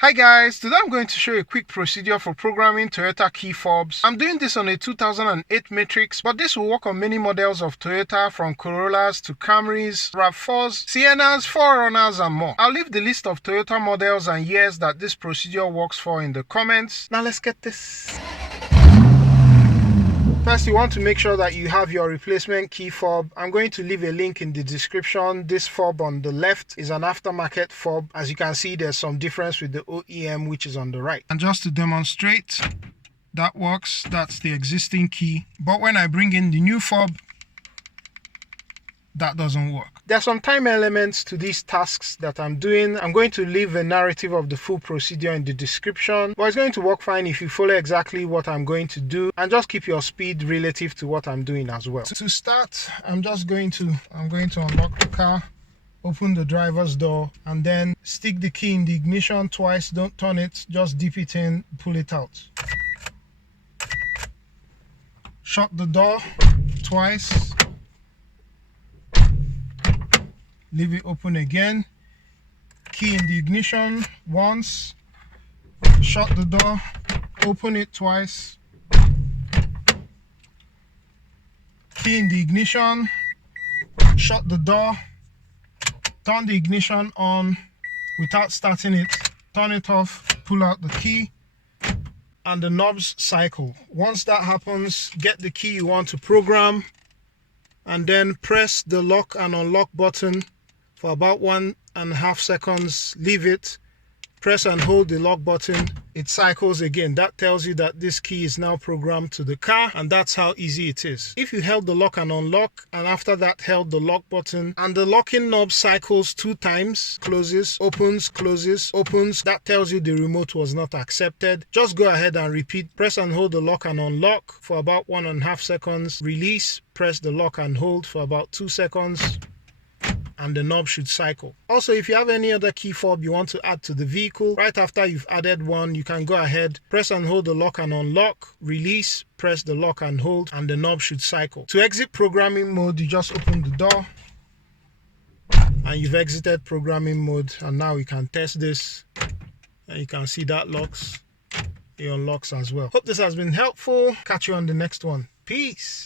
Hi guys, today I'm going to show you a quick procedure for programming Toyota key fobs. I'm doing this on a 2008 Matrix, but this will work on many models of Toyota, from Corollas to Camrys, RAV4s, Siennas, 4Runners and more. I'll leave the list of Toyota models and years that this procedure works for in the comments. Now let's get this. First, you want to make sure that you have your replacement key fob. I'm going to leave a link in the description. This fob on the left is an aftermarket fob. As you can see, there's some difference with the OEM, which is on the right. And just to demonstrate, that works. That's the existing key. But when I bring in the new fob, that doesn't work. There are some time elements to these tasks that I'm doing. I'm going to leave a narrative of the full procedure in the description, but it's going to work fine if you follow exactly what I'm going to do and just keep your speed relative to what I'm doing as well. To start, I'm going to unlock the car, open the driver's door, and then stick the key in the ignition twice. Don't turn it, just dip it in, pull it out. Shut the door twice. Leave it open again. Key in the ignition once. Shut the door. Open it twice. Key in the ignition. Shut the door. Turn the ignition on without starting it. Turn it off. Pull out the key. And the knobs cycle. Once that happens, get the key you want to program. And then press the lock and unlock button for about 1.5 seconds. Leave it, press and hold the lock button. It cycles again. That tells you that this key is now programmed to the car, and that's how easy it is. If you held the lock and unlock, and after that held the lock button, and the locking knob cycles 2 times, closes, opens, closes, opens, that tells you the remote was not accepted. Just go ahead and repeat. Press and hold the lock and unlock for about 1.5 seconds. Release, press the lock and hold for about 2 seconds. And the knob should cycle. Also, if you have any other key fob you want to add to the vehicle, right after you've added one, you can go ahead, press and hold the lock and unlock, release, press the lock and hold, and the knob should cycle. To exit programming mode, you just open the door, and you've exited programming mode. And now you can test this, and you can see that locks. It unlocks as well. Hope this has been helpful. Catch you on the next one. Peace.